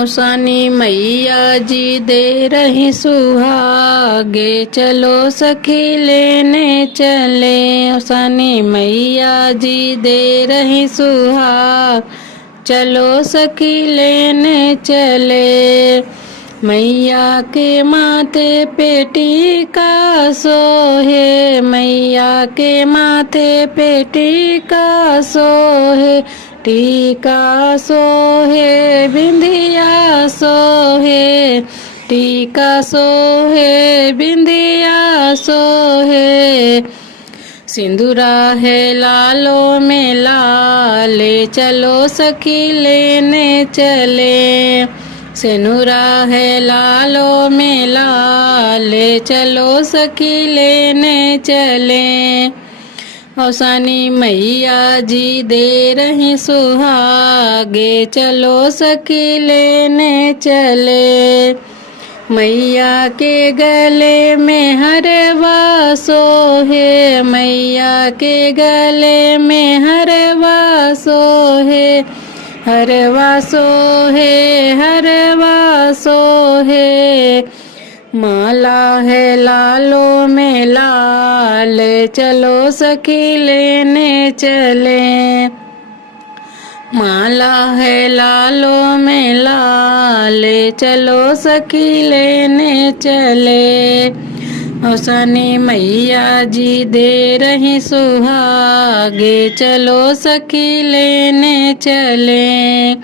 औसानी मैया जी दे रही सुहागे, चलो सखी लेने चले। औसानी मैया जी दे रही सुहाग, चलो सखी लेने चले। मैया के माथे पे टीका सोहे, मैया के माथे पे टीका सोहे, टीका सोहे बिंदिया सोहे, टीका सोहे बिंदिया सोहे। सिंदूरा है लालों में लाले, चलो सखी लेने चले। सिंदूरा है लालों में लाले, चलो सखी लेने चले। औसानी मैया जी दे रही सुहागे, चलो सखी लेने चले। मैया के गले में हरवा सोहे, मैया के गले में हरवा सोहे, हरवा सोहे, हरवा सोहे। माला है लालों में लाल, चलो सखी लेने चले। माला है लालों में लाल, चलो सखी लेने चले। औसानी मैया जी दे रही सुहागे, चलो सखी लेने चले।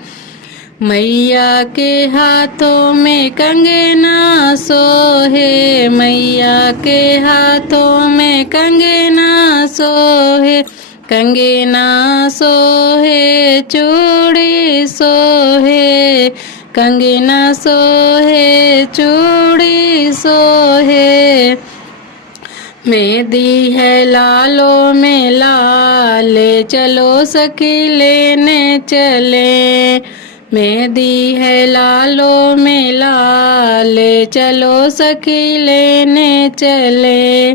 मैया के हाथों में कंगना सोहे, मैया के हाथों में कंगना सोहे, कंगना सोहे चूड़ी सोहे, कंगना सोहे चूड़ी सोहे। मेहंदी है लालों में लाल, चलो सखी लेने चले। मेहंदी है लालों में लाल, चलो सखी लेने चले।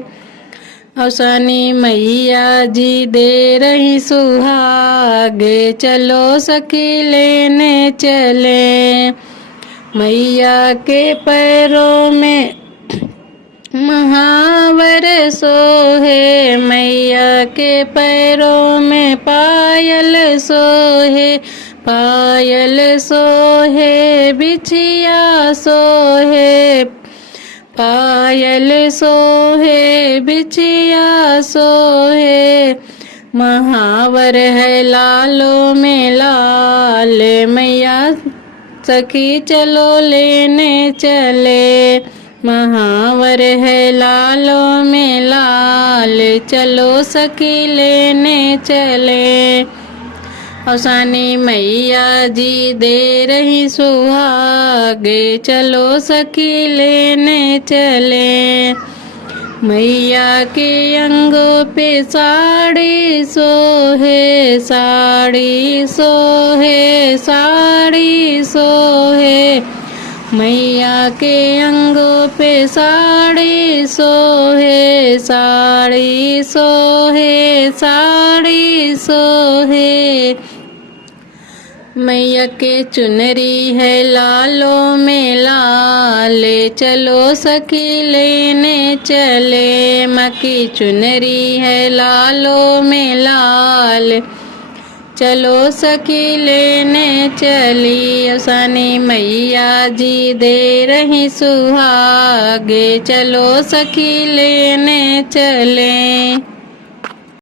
औसानी मैया जी दे रही सुहागे, चलो सखी लेने चले। मैया के पैरों में महावर सोहे, मैया के पैरों में पायल सोहे, पायल सोहे बिछिया सोहे, पायल सोहे बिछिया सोहे। महावर है लालों में लाल, मैया सखी चलो लेने चले। महावर है लालों में लाल, चलो सखी लेने चले। औसानी मैया जी दे रही सुहागे, चलो सखी लेने चले। मैया के अंगों पे साड़ी सोहे, साड़ी सोहे, साड़ी सोहे। मैया के अंगों पे साड़ी सोहे, साड़ी सोहे, साड़ी सोहे। मैया के चुनरी है लालों में लाल, चलो सखी लेने चले। माँ की चुनरी है लालों में लाल, चलो सखी लेने चली। औसानी मैया जी दे रही सुहागे, चलो सखी लेने चले।